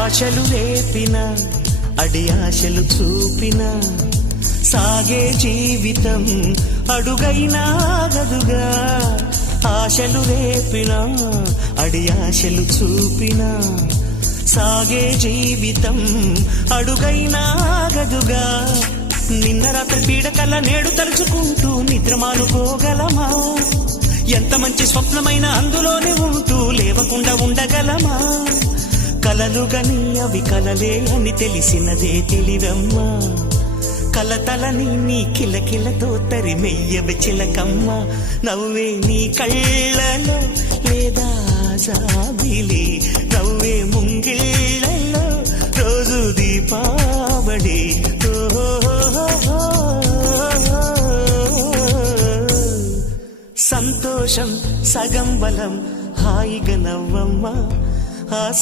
ఆశలు రేపిన అడి ఆశలు చూపిన సాగే జీవితం అడుగైనా గదుగా. ఆశలు రేపిన అడి ఆశలు చూపిన సాగే జీవితం అడుగైనా గదుగా. నిన్న రాత్రి పీడకల నేడు తలుచుకుంటూ నిద్రమానుకోగలమా? ఎంత మంచి స్వప్నమైన అందులోనే ఉంటూ లేవకుండా ఉండగలమా? కలలుగని అవి కలలే అని తెలిసినదే తెలివమ్మా. కలతలని నీ కిలకిలతో తరిమెయ్యవి చిలకమ్మ. నవ్వే నీ కళ్ళలో లేదా జాబిలి, నవ్వే ముంగిళ్ళలో రోజు దీపావళి. సంతోషం సగం బలం, హాయిగా నవ్వమ్మ. ఆ